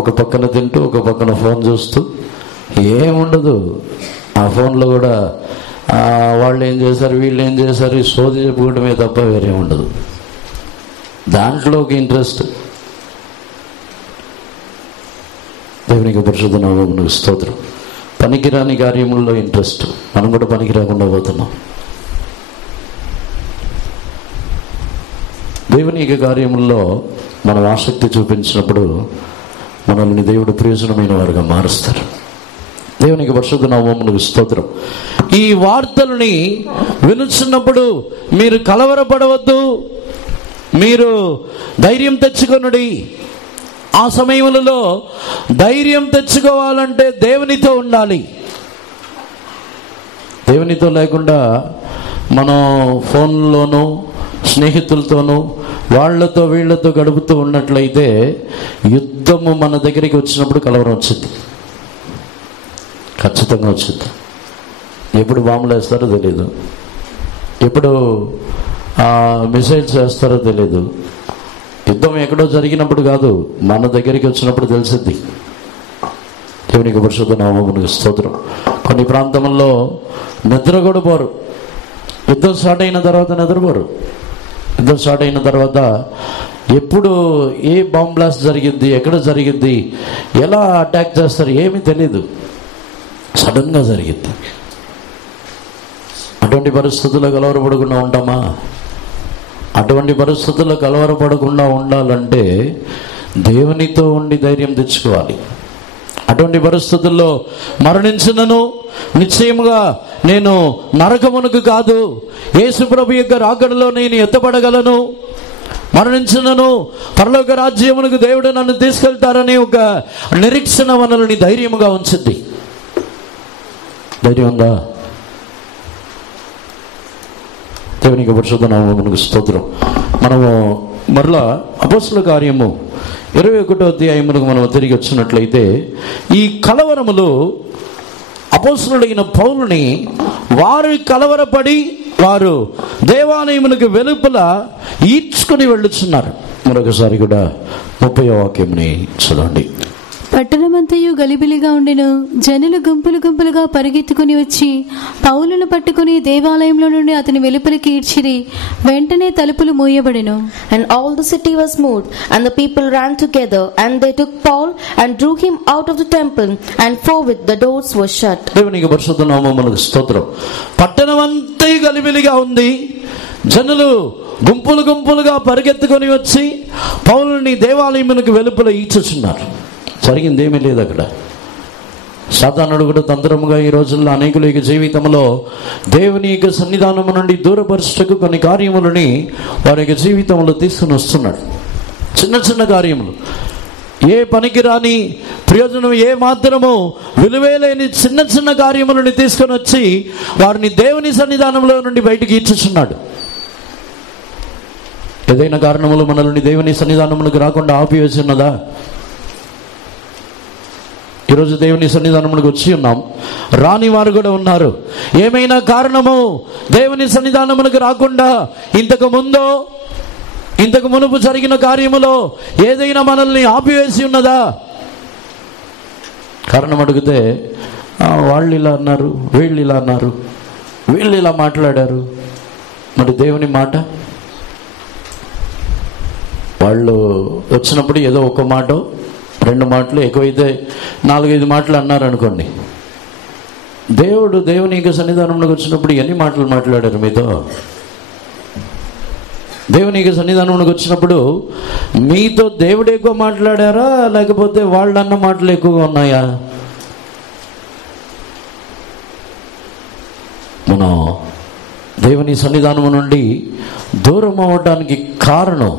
ఒక పక్కన తింటూ ఒక పక్కన ఫోన్ చూస్తూ ఏముండదు. ఆ ఫోన్లో కూడా వాళ్ళు ఏం చేశారు, వీళ్ళు ఏం చేశారు, ఈ సోది చెప్పుకోవడమే తప్ప వేరే ఉండదు. దాంట్లో ఒక ఇంట్రెస్ట్. దేవునికి పరిశుద్ధ నామమునకు స్తోత్రం. పనికిరాని కార్యముల్లో ఇంట్రెస్ట్. మనం కూడా పనికి రాకుండా పోతున్నాం. దేవుని యొక్క కార్యముల్లో మనం ఆసక్తి చూపించినప్పుడు మనల్ని దేవుడు ప్రయోజనమైన వారుగా మారుస్తారు. దేవునికి పరిశుద్ధ నామమునకు స్తోత్రం. ఈ వార్తలని వినుచున్నప్పుడు మీరు కలవరపడవద్దు, మీరు ధైర్యం తెచ్చుకొనుడి. ఆ సమయములలో ధైర్యం తెచ్చుకోవాలంటే దేవునితో ఉండాలి. దేవునితో లేకుండా మనం ఫోన్లోనూ స్నేహితులతోనూ వాళ్లతో వీళ్లతో గడుపుతూ ఉన్నట్లయితే యుద్ధము మన దగ్గరికి వచ్చినప్పుడు కలవరం వచ్చింది, ఖచ్చితంగా వచ్చింది. ఎప్పుడు బాంబులు వేస్తారో తెలియదు, ఎప్పుడు మిసైల్స్ వేస్తారో తెలియదు. యుద్ధం ఎక్కడో జరిగినప్పుడు కాదు, మన దగ్గరికి వచ్చినప్పుడు తెలిసిద్ది. దేవునికి పరిశుద్ధ నామమునకు స్తోత్రం. కొన్ని ప్రాంతంలో నిద్ర కూడా పోరు. యుద్ధం స్టార్ట్ అయిన తర్వాత నిద్రపోరు. యుద్ధం స్టార్ట్ అయిన తర్వాత ఎప్పుడు ఏ బాంబ్ బ్లాస్ట్ జరిగిద్ది, ఎక్కడ జరిగిద్ది, ఎలా అటాక్ చేస్తారు ఏమీ తెలీదు, సడన్గా జరిగిద్ది. అటువంటి పరిస్థితుల్లో కలవరపడకుండా ఉంటామా? అటువంటి పరిస్థితుల్లో కలవరపడకుండా ఉండాలంటే దేవునితో ఉండి ధైర్యం తెచ్చుకోవాలి. అటువంటి పరిస్థితుల్లో మరణించినను నిశ్చయముగా నేను నరకమునకు కాదు, యేసు ప్రభు యొక్క రాకడలో నేను ఎత్తబడగలను, మరణించినను పరలోక రాజ్యమునకు దేవుడు నన్ను తీసుకెళ్తారని ఒక నిరీక్షణ మనల్ని ధైర్యముగా ఉంచుద్ది. ధైర్యం ఉందా? దేవునికి పరిశుద్ధ నామమునకు స్తోత్రం. మనము మరలా అపోస్తలుల కార్యము 21వ అధ్యాయమునకు మనం తిరిగి వచ్చినట్లయితే, ఈ కలవరములు అపోస్తలుడైన పౌలుని వారు కలవరపడి వారు దేవాలయమునకు వెలుపల ఈడ్చుకొని వెళ్ళుచున్నారు. మరొకసారి కూడా 30వ వాక్యంని చదవండి. పట్టణమంతయు గలిబిలిగా ఉండెను. జనులు గుంపులు గుంపులుగా పరిగెత్తుకుని వచ్చి పౌలును పట్టుకుని దేవాలయంలో నుండి అతని వెలుపలికి ఈడ్చిరి. వెంటనే తలుపులు మూయబడెను. And all the city was moved, and the people ran together, and they took Paul and drew him out of the temple, and forthwith the doors were shut. దేవునికి పరిశుద్ధ నామమునకు స్తోత్రం. పట్టణమంతా గలిబిలిగా ఉంది. జనులు గుంపులు గుంపులుగా పరిగెత్తుకొని వచ్చి పౌలుని దేవాలయమునకు వెలుపల ఈడ్చుచున్నారు. జరిగింది ఏమీ లేదు అక్కడ. సాతానుడు కూడా తంత్రముగా ఈ రోజుల్లో అనేకుల యొక్క జీవితంలో దేవుని యొక్క సన్నిధానము నుండి దూరపరచుటకు కొన్ని కార్యములని వారి యొక్క జీవితంలో తీసుకుని వస్తున్నాడు. చిన్న చిన్న కార్యములు, ఏ పనికి రాని ప్రయోజనం ఏ మాత్రము విలువేలేని చిన్న చిన్న కార్యములని తీసుకొని వచ్చి వారిని దేవుని సన్నిధానంలో నుండి బయటికి ఈడ్చుచున్నాడు. ఏదైనా కారణములు మనల్ని దేవుని సన్నిధానములకు రాకుండా ఆపివేస్తున్నదా? ఈరోజు దేవుని సన్నిధానములకు వచ్చి ఉన్నాం, రాని వారు కూడా ఉన్నారు. ఏమైనా కారణము దేవుని సన్నిధానములకు రాకుండా ఇంతకు మునుపు జరిగిన కార్యములో ఏదైనా మనల్ని ఆపివేసి ఉన్నదా? కారణం అడిగితే వాళ్ళు ఇలా అన్నారు, వీళ్ళు ఇలా అన్నారు, వీళ్ళు ఇలా మాట్లాడారు. మరి దేవుని మాట, వాళ్ళు వచ్చినప్పుడు ఏదో ఒక మాట 2 మాటలు, ఎక్కువైతే 4-5 మాటలు అన్నారు అనుకోండి. దేవుని యొక్క సన్నిధానంలోకి వచ్చినప్పుడు ఎన్ని మాటలు మాట్లాడారు మీతో? దేవుని యొక్క సన్నిధానంలోకి వచ్చినప్పుడు మీతో దేవుడు ఎక్కువ మాట్లాడారా, లేకపోతే వాళ్ళు అన్న మాటలు ఎక్కువగా ఉన్నాయా? మనం దేవుని సన్నిధానం నుండి దూరం అవ్వడానికి కారణం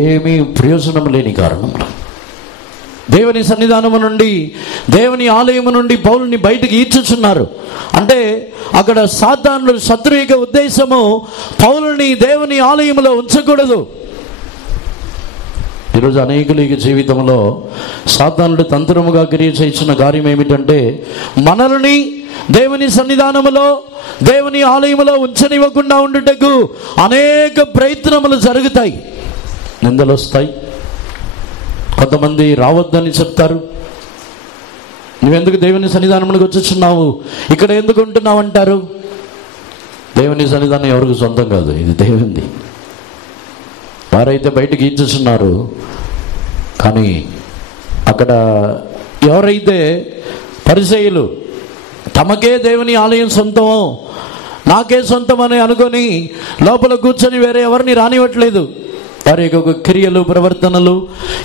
ఏమీ ప్రయోజనం లేని కారణం. దేవుని సన్నిధానము నుండి, దేవుని ఆలయము నుండి పౌలుని బయటికి ఈడ్చుచున్నారు. అంటే అక్కడ సాతానుడు శత్రు యొక్క ఉద్దేశము పౌలుని దేవుని ఆలయములో ఉంచకూడదు. ఈరోజు అనేకుల జీవితంలో సాతానుడు తంత్రముగా క్రియ చేస్తున్న కార్యం ఏమిటంటే, మనల్ని దేవుని సన్నిధానములో దేవుని ఆలయములో ఉంచనివ్వకుండా ఉండుటకు అనేక ప్రయత్నములు జరుగుతాయి, నిందలు వస్తాయి. కొంతమంది రావద్దని చెప్తారు. నువ్వెందుకు దేవుని సన్నిధానంలోకి వచ్చుచున్నావు, ఇక్కడ ఎందుకు ఉంటున్నావు అంటారు. దేవుని సన్నిధానం ఎవరికి సొంతం కాదు, ఇది దేవునిది. వారైతే బయటకు ఈడ్చుచున్నారు, కానీ అక్కడ ఎవరైతే పరిసయ్యులు తమకే దేవుని ఆలయం సొంతమో, నాకే సొంతం అని అనుకొని లోపల కూర్చొని వేరే ఎవరిని రానివ్వట్లేదు. వారి యొక్క క్రియలు ప్రవర్తనలు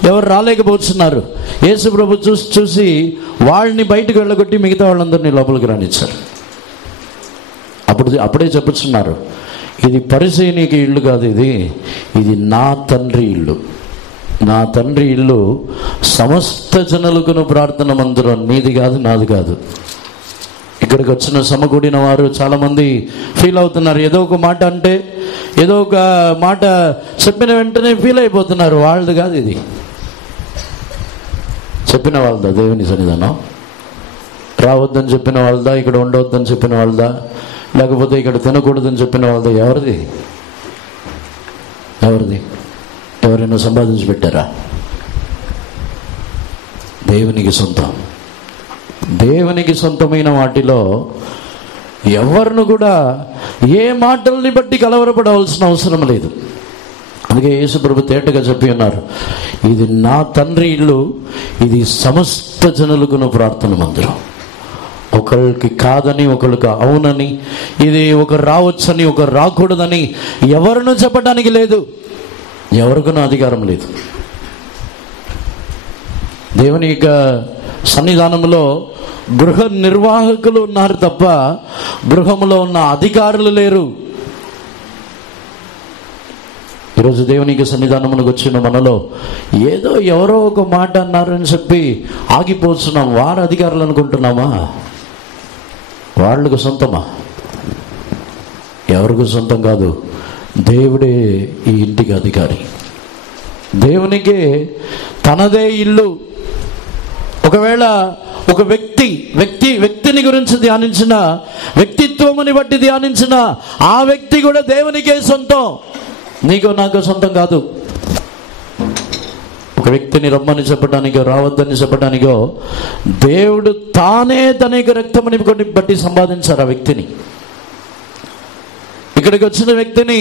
ఎవరు రాలేకపోతున్నారు. యేసు ప్రభు చూసి వాళ్ళని బయటకు వెళ్ళగొట్టి మిగతా వాళ్ళందరినీ లోపలికి రానిచ్చారు. అప్పుడే చెప్పుచున్నారు, ఇది పరిసయ్యునికి ఇల్లు కాదు, ఇది నా తండ్రి ఇల్లు. నా తండ్రి ఇల్లు సమస్త జనులకును ప్రార్థన మందిరం, నీది కాదు, నాది కాదు. ఇక్కడికి వచ్చిన సమకూడిన వారు చాలామంది ఫీల్ అవుతున్నారు. ఏదో ఒక మాట అంటే, ఏదో ఒక మాట చెప్పిన వెంటనే ఫీల్ అయిపోతున్నారు. వాళ్ళది కాదు, ఇది చెప్పిన వాళ్ళదా దేవుని సన్నిధానం? రావద్దని చెప్పిన వాళ్ళదా? ఇక్కడ ఉండవద్దని చెప్పిన వాళ్ళదా? లేకపోతే ఇక్కడ తినకూడదని చెప్పిన వాళ్ళదా? ఎవరిది? ఎవరైనా సంపాదించి పెట్టారా? దేవునికి సొంతం. దేవునికి సొంతమైన వాటిలో ఎవరిని కూడా ఏ మాటల్ని బట్టి కలవరపడవలసిన అవసరం లేదు. అందుకే యేసు ప్రభు తేటగా చెప్పి ఉన్నారు, ఇది నా తండ్రి ఇల్లు, ఇది సమస్త జనులకును ప్రార్థన మందిరం. ఒకరికి కాదని, ఒకరికి అవునని, ఇది ఒకరు రావచ్చని, ఒకరు రాకూడదని ఎవరినూ చెప్పడానికి లేదు, ఎవరికైనా అధికారం లేదు. దేవుని యొక్క సన్నిధానంలో గృహ నిర్వాహకులు ఉన్నారు తప్ప గృహంలో ఉన్న అధికారులు లేరు. ఈరోజు దేవునికి సన్నిధానమునకు వచ్చిన మనలో ఏదో ఎవరో ఒక మాట అన్నారని చెప్పి ఆగిపోతున్నాం. వారు అధికారులు అనుకుంటున్నామా? వాళ్ళకు సొంతమా? ఎవరికి సొంతం కాదు. దేవుడే ఈ ఇంటికి అధికారి. దేవునికే తనదే ఇల్లు. ఒకవేళ ఒక వ్యక్తిని గురించి ధ్యానించిన, వ్యక్తిత్వముని బట్టి ధ్యానించిన ఆ వ్యక్తి కూడా దేవునికే సొంతం. నీకో నాకో సొంతం కాదు. ఒక వ్యక్తిని రమ్మని చెప్పడానికో రావద్దని చెప్పడానికో దేవుడు తానే తన యొక్క రక్తముని బట్టి సంపాదించారు ఆ వ్యక్తిని. ఇక్కడికి వచ్చిన వ్యక్తిని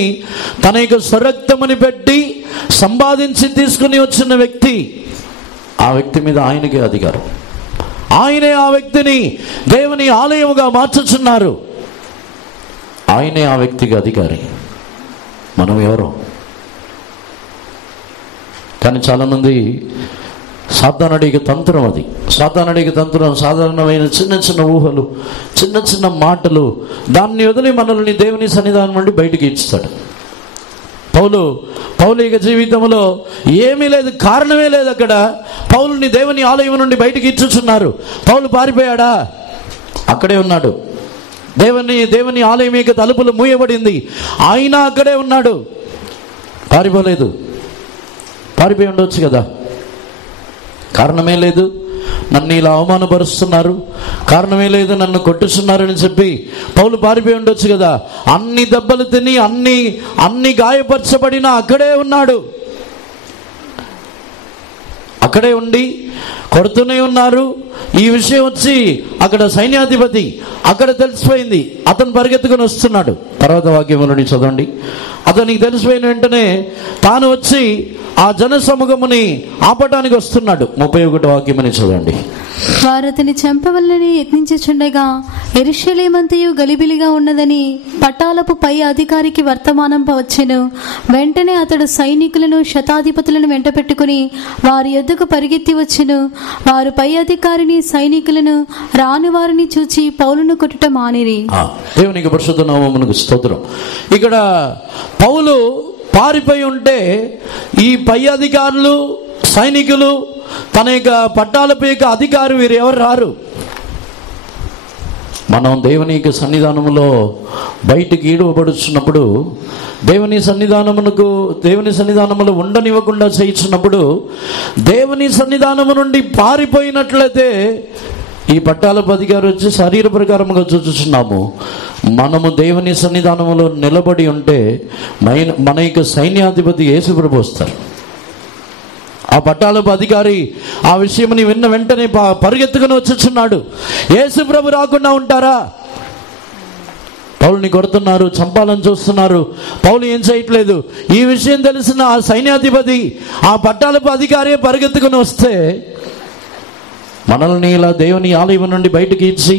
తన యొక్క స్వరక్తముని పెట్టి సంపాదించి తీసుకుని వచ్చిన వ్యక్తి, ఆ వ్యక్తి మీద ఆయనకే అధికారం. ఆయనే ఆ వ్యక్తిని దేవుని ఆలయముగా మార్చుచున్నారు. ఆయనే ఆ వ్యక్తికి అధికారి. మనం ఎవరో? కానీ చాలామంది సాతానుడికి తంత్రం, అది సాతానుడికి తంత్రం. సాధారణమైన చిన్న చిన్న ఊహలు, చిన్న చిన్న మాటలు, దాన్ని వదిలి మనల్ని దేవుని సన్నిధానం నుండి బయటికి ఇస్తాడు. పౌలు యొక్క జీవితంలో ఏమీ లేదు, కారణమే లేదు. అక్కడ పౌలుని దేవుని ఆలయం నుండి బయటికి ఇచ్చుచున్నారు. పౌలు పారిపోయాడా? అక్కడే ఉన్నాడు. దేవుని ఆలయం యొక్క తలుపులు మూయబడింది, ఆయన అక్కడే ఉన్నాడు. పారిపోలేదు. పారిపోయి ఉండవచ్చు కదా. కారణమే లేదు, నన్ను ఇలా అవమానపరుస్తున్నారు, కారణమే లేదు, నన్ను కొట్టుచున్నారని చెప్పి పౌలు పారిపోయి ఉండొచ్చు కదా. అన్ని దెబ్బలు తిని అన్ని గాయపరచబడినా అక్కడే ఉన్నాడు. అక్కడే ఉండి కొడుతూనే ఉన్నారు. ఈ విషయం వచ్చి అక్కడ సైన్యాధిపతి అక్కడ తెలిసిపోయింది. అతను పరిగెత్తుకుని వస్తున్నాడు. తర్వాత వాక్యములని చదవండి. అతనికి తెలిసిపోయిన వెంటనే తాను వచ్చి ఆ జన సమూహముని ఆపటానికి వస్తున్నాడు. 31వ వాక్యమని చదవండి. వారు అతని చంపవలనని యత్నించుచుండగా యెరూషలేమంతయు గలిబిలిగా ఉన్నదని పటాలపు పై అధికారికి వర్తమానం వచ్చెను. వెంటనే అతడు సైనికులను శతాధిపతులను వెంట పెట్టుకుని వారి యొద్దకు పరిగెత్తి వచ్చెను. వారు పై అధికారిని సైనికులను రాని వారిని చూచి పౌలును కొట్టుట మానిరి. దేవునికి పరిశుద్ధ నామమునకు స్తోత్రం. ఇక్కడ పౌలు పారిపోయి ఉంటే ఈ పై అధికారులు, సైనికులు, తన యొక్క పట్టాలపై యొక్క అధికారి వీరు ఎవరు రారు. మనం దేవుని యొక్క సన్నిధానములో బయటికి ఈడవబడుచున్నప్పుడు, దేవుని సన్నిధానములో ఉండనివ్వకుండా చేయించున్నప్పుడు, దేవుని సన్నిధానము నుండి పారిపోయినట్లయితే ఈ పట్టాలపు అధికారి వచ్చి శరీర ప్రకారముగా చూస్తున్నాము. మనము దేవుని సన్నిధానములో నిలబడి ఉంటే మన యొక్క సైన్యాధిపతి యేసుప్రభు వస్తారు. ఆ పట్టాలపు అధికారి ఆ విషయముని విన్న వెంటనే పరిగెత్తుకుని వచ్చుచున్నాడు. యేసుప్రభు రాకుండా ఉంటారా? పౌలుని కొడుతున్నారు, చంపాలని చూస్తున్నారు. పౌలు ఏం చేయట్లేదు. ఈ విషయం తెలిసిన ఆ సైన్యాధిపతి, ఆ పట్టాలపు అధికారి పరిగెత్తుకుని వస్తే మనల్ని ఇలా దేవుని ఆలయం నుండి బయటికి ఇచ్చి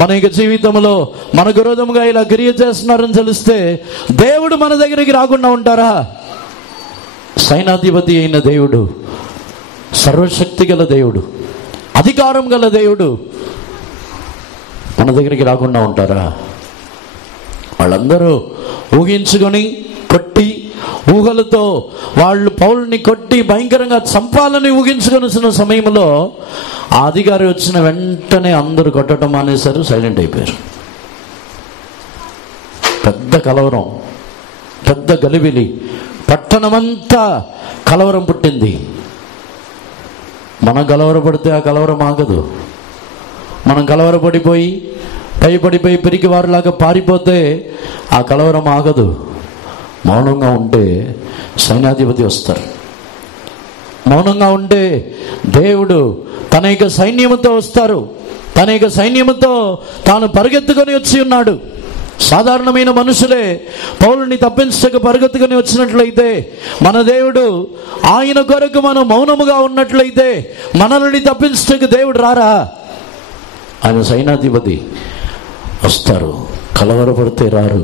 మన యొక్క జీవితంలో మన విరోధముగా ఇలా క్రియ చేస్తున్నారని తెలిస్తే దేవుడు మన దగ్గరికి రాకుండా ఉంటారా? సైన్యాధిపతి అయిన దేవుడు, సర్వశక్తి గల దేవుడు, అధికారం గల దేవుడు మన దగ్గరికి రాకుండా ఉంటారా? వాళ్ళందరూ ఊహించుకొని కొట్టి, ఊహలతో వాళ్ళు పౌలుని కొట్టి భయంకరంగా చంపాలని ఊహించుకొని సమయంలో ఆ అధికారి వచ్చిన వెంటనే అందరూ కొట్టడం మానేశారు, సైలెంట్ అయిపోయారు. పెద్ద కలవరం, పెద్ద గలిబిలి, పట్టణమంతా కలవరం పుట్టింది. మనం కలవరపడితే ఆ కలవరం ఆగదు. మనం కలవరపడిపోయి భయపడిపోయి పిరికి వారిలాగా పారిపోతే ఆ కలవరం ఆగదు. మౌనంగా ఉంటే సైన్యాధిపతి వస్తారు. మౌనంగా ఉంటే దేవుడు తన యొక్క సైన్యముతో వస్తారు. తన యొక్క సైన్యముతో తాను పరిగెత్తుకొని వచ్చి ఉన్నాడు. సాధారణమైన మనుషులే పౌలుని తప్పించక పరిగెత్తుకొని వచ్చినట్లయితే, మన దేవుడు ఆయన కొరకు మనం మౌనముగా ఉన్నట్లయితే మనల్ని తప్పించక దేవుడు రారా? ఆయన సైన్యాధిపతి వస్తారు, కలవరపడితే రారు.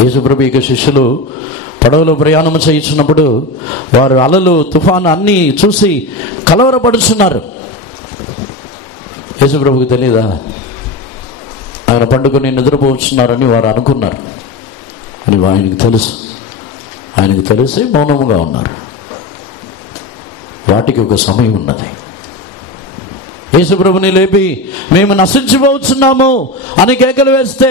యేసుప్రభు యొక్క శిష్యులు పడవలో ప్రయాణం చేయించినప్పుడు వారు అలలు తుఫాను అన్నీ చూసి కలవరపడుతున్నారు. యేసుప్రభుకి తెలియదా? ఆయన పండుకొని నిద్రపోతున్నారని వారు అనుకున్నారు. అని ఆయనకు తెలుసు. ఆయనకు తెలిసి మౌనముగా ఉన్నారు. వాటికి ఒక సమయం ఉన్నది. యేసుప్రభుని లేపి మేము నశించిపోతున్నాము అని కేకలు వేస్తే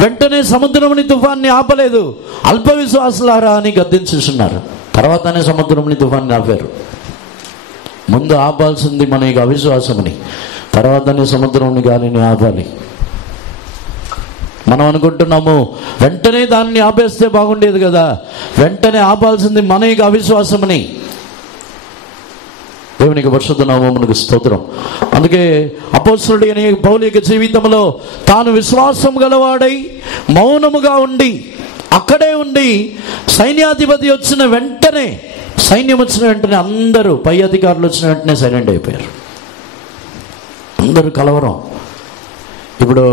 వెంటనే సముద్రముని తుఫాన్ని ఆపలేదు. అల్ప విశ్వాసులారా అని గద్దించుతున్నారు. తర్వాతనే సముద్రముని తుఫాన్ని ఆపారు. ముందు ఆపాల్సింది మన యొక్క అవిశ్వాసముని, తర్వాతనే సముద్రముని గాలిని ఆపాలి. మనం అనుకుంటున్నాము వెంటనే దాన్ని ఆపేస్తే బాగుండేది కదా. వెంటనే ఆపాల్సింది మన యొక్క అవిశ్వాసముని. దేవునికి పరిశుద్ధ నామమునకు స్తోత్రం. అందుకే అపోస్తలుడైన పౌలు యొక్క జీవితంలో తాను విశ్వాసం గలవాడై మౌనముగా ఉండి అక్కడే ఉండి సైన్యాధిపతి వచ్చిన వెంటనే, సైన్యం వచ్చిన వెంటనే అందరూ, పై అధికారులు వచ్చిన వెంటనే సైలెంట్ అయిపోయారు. అందరూ కలవరం. ఇప్పుడు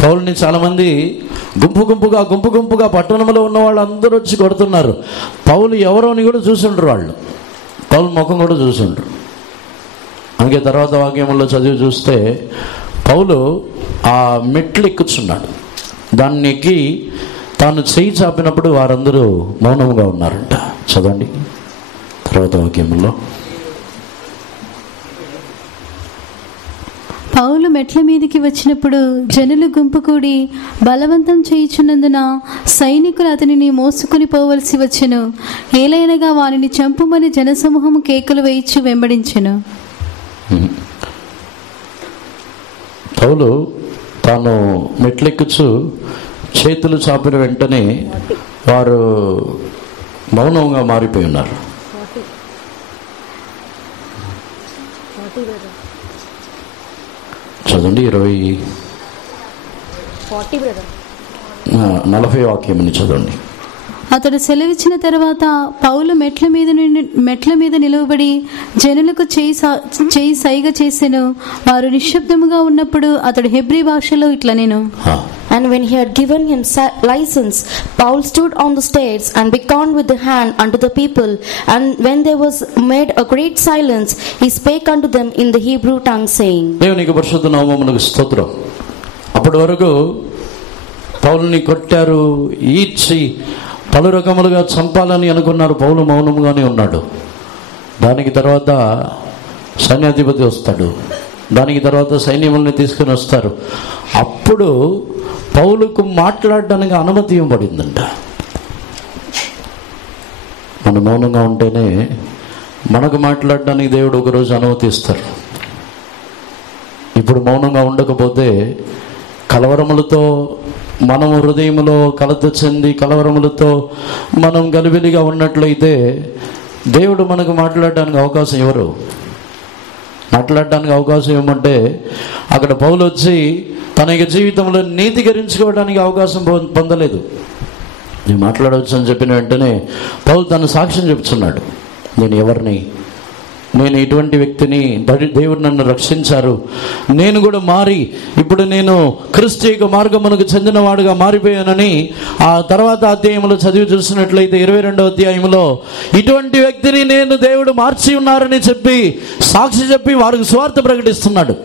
పౌలుని చాలామంది గుంపు గుంపుగా పట్టణంలో ఉన్న వాళ్ళు అందరూ వచ్చి కొడుతున్నారు. పౌలు ఎవరో అని కూడా చూసుండ్రు. వాళ్ళు పౌలు ముఖం కూడా చూసుండ్రు. అందుకే తర్వాత వాక్యంలో చదివి చూస్తే పౌలు ఆ మెట్లు ఎక్కుతున్నాడు. దాన్ని ఎక్కి తాను చేయి చాపినప్పుడు వారందరూ మౌనంగా ఉన్నారంట. చదవండి తర్వాత వాక్యంలో. పౌలు మెట్ల మీదికి వచ్చినప్పుడు జనులు గుంపు కూడి బలవంతం చేయుచున్నందున సైనికులు అతనిని మోసుకుని పోవలసి వచ్చెను. ఏలైనగా వారిని చంపుమని జనసమూహము కేకలు వేయిచు వెంబడించెను. పౌలు తాను మెట్లెక్కుచు చేతులు చాపిన వెంటనే వారు మౌనంగా మారిపోయి ఉన్నారు. చదవండి 40 వాక్యం చదవండి. అతడు సెలవిచ్చిన తర్వాత పౌలు మెట్ల మీద నిలవబడి జనులకు చేయి సైగ చేసెను. వారు నిశ్శబ్దముగా ఉన్నప్పుడు అతడు హెబ్రీ భాషలో ఇట్లా నేను. And when he had given him license, Paul stood on the stairs and beckoned with the hand unto the people. And when there was made a great silence, he spake unto them in the Hebrew tongue, saying. దేవునికి పరిశుద్ధ నామమునకు స్తోత్రం. అప్పటి వరకు పౌలుని కొట్టారు, ఈడ్చి పలు రకములుగా చంపాలని అనుకున్నారు. పౌలు మౌనముగానే ఉన్నాడు. దానికి తర్వాత సైన్యాధిపతి వస్తాడు. దానికి తర్వాత సైన్యముల్ని తీసుకుని వస్తారు. అప్పుడు పౌలుకు మాట్లాడడానికి అనుమతి ఇవ్వబడిందంట. మనం మౌనంగా ఉంటేనే మనకు మాట్లాడడానికి దేవుడు ఒకరోజు అనుమతిస్తారు. ఇప్పుడు మౌనంగా ఉండకపోతే కలవరములతో మనం హృదయంలో కలత చెంది కలవరములతో మనం గలిబిలిగా ఉన్నట్లయితే దేవుడు మనకు మాట్లాడడానికి అవకాశం ఇవ్వరు. మాట్లాడడానికి అవకాశం ఇవ్వమంటే అక్కడ పౌలు వచ్చి తన యొక్క జీవితంలో నీతీకరించుకోవడానికి అవకాశం పొందలేదు. నేను మాట్లాడవచ్చు అని చెప్పిన వెంటనే పౌలు తన సాక్ష్యం చెప్తున్నాడు. నేను ఎవరిని, నేను ఇటువంటి వ్యక్తిని, దేవుడు నన్ను రక్షించారు, నేను కూడా మారి ఇప్పుడు నేను క్రీస్తు యొక్క మార్గమునకు చెందినవాడుగా మారిపోయానని ఆ తర్వాత అధ్యాయంలో చదివి చూసినట్లయితే 22వ అధ్యాయంలో ఇటువంటి వ్యక్తిని నేను దేవుడు మార్చి ఉన్నారని చెప్పి సాక్షి చెప్పి వారికి సువార్త ప్రకటిస్తున్నాడు.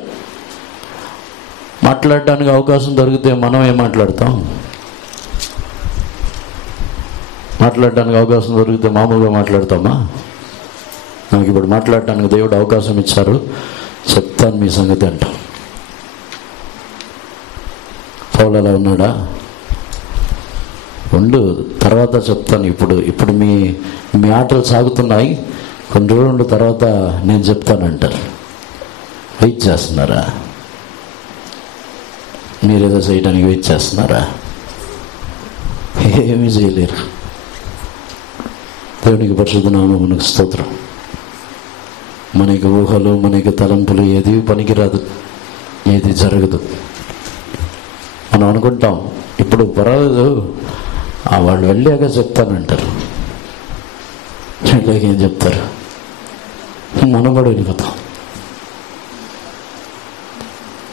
మాట్లాడడానికి అవకాశం దొరికితే మనం ఏం మాట్లాడతాం? మాట్లాడడానికి అవకాశం దొరికితే మామూలుగా మాట్లాడతామా? నాకు ఇప్పుడు మాట్లాడటానికి దేవుడు అవకాశం ఇచ్చారు, చెప్తాను మీ సంగతి అంటాం. పౌలు అలా ఉన్నాడా? ఉండు, తర్వాత చెప్తాను. ఇప్పుడు మీ ఆటలు సాగుతున్నాయి, కొన్ని రోజుల తర్వాత నేను చెప్తానంటారు. వెయిట్ చేస్తున్నారా? మీరేదో చేయడానికి వెయిట్ చేస్తున్నారా? ఏమీ చేయలేరు. దేవునికి పరిశుద్ధ నామమునకు స్తోత్రం. మనకి ఊహలు, మనకి తలంపులు ఏది పనికిరాదు, ఏది జరగదు. మనం అనుకుంటాం ఇప్పుడు పర్వాలేదు, వాళ్ళు వెళ్ళాక చెప్తానంటారు. వెళ్ళాక ఏం చెప్తారు? మనం కూడా వెళ్ళిపోతాం.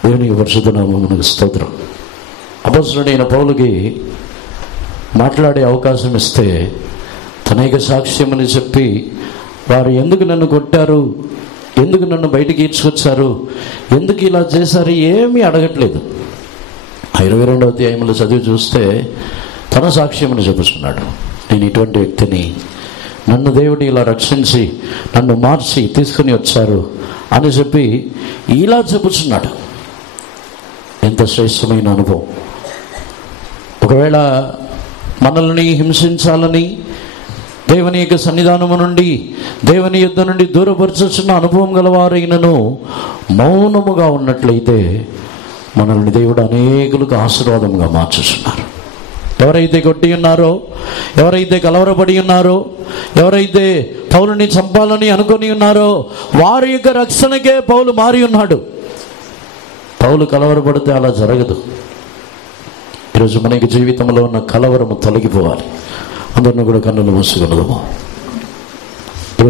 దేవునికి పరిశుద్ధ నామమునకు స్తోత్రం. అపొస్తలుడైన పౌలుకి మాట్లాడే అవకాశం ఇస్తే తనేక సాక్ష్యమని చెప్పి వారు ఎందుకు నన్ను కొట్టారు, ఎందుకు నన్ను బయటికి ఈడ్చుకొచ్చారు, ఎందుకు ఇలా చేశారు ఏమీ అడగట్లేదు. 22వ అధ్యాయంలో చదివి చూస్తే తన సాక్ష్యమని చెప్పుకున్నాడు. నేను ఇటువంటి వ్యక్తిని, నన్ను దేవుడు ఇలా రక్షించి నన్ను మార్చి తీసుకుని వచ్చారు అని చెప్పి ఇలా చెప్పుచున్నాడు. ఎంత శ్రేష్టమైన అనుభవం. ఒకవేళ మనల్ని హింసించాలని దేవుని యొక్క సన్నిధానము నుండి, దేవుని యుద్ధ నుండి దూరపరచుచున్న అనుభవం గలవారైనను మౌనముగా ఉన్నట్లయితే మనల్ని దేవుడు అనేకులకు ఆశీర్వాదంగా మార్చుతున్నారు. ఎవరైతే కొట్టి ఉన్నారో, ఎవరైతే కలవరపడి ఉన్నారో, ఎవరైతే పౌలుని చంపాలని అనుకొని ఉన్నారో వారి యొక్క రక్షణకే పౌలు మారి ఉన్నాడు. పౌలు కలవరపడితే అలా జరగదు. ఈరోజు మనకి జీవితంలో ఉన్న కలవరము తొలగిపోవాలి. అందరిని కూడా కన్నులు మూసుకున్నదము.